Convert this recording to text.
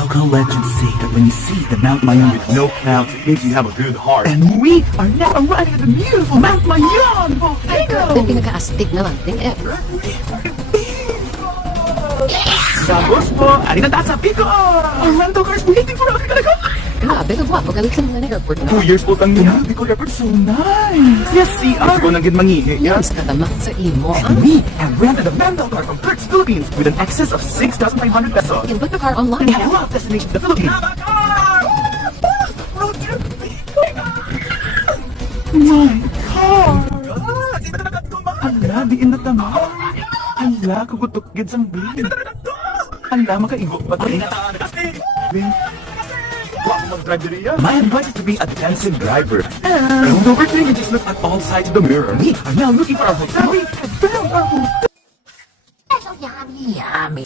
Local legends say that when you see the Mount Mayon with no clouds, it means you have a good heart. And we are now arriving at the beautiful Mount Mayon volcano! Ang pinaka-astig na landing ever. Tapos po, arin na tayo sa Pico! Our rental cars waiting for us! Grabe, nagwapo galit sa mga airport na. 2 years old ang yun. Pico Airport, so nice! Yes, see, ako nang mangihi. Yes, katamak sa imo. And we have rented a rental car from Perks Philippines with an excess of 6,500 pesos. You can book the car online. We have a lot of destinations in the Philippines. My car! Ala, diin na tama. Ala, kukutok gid sang blin. Ala, makaigo pa tayo. My advice is to be a attentive driver. Don't overthink and just look at all sides of the mirror. We are now looking for our hotel. We have found our hotel. So yummy, yummy.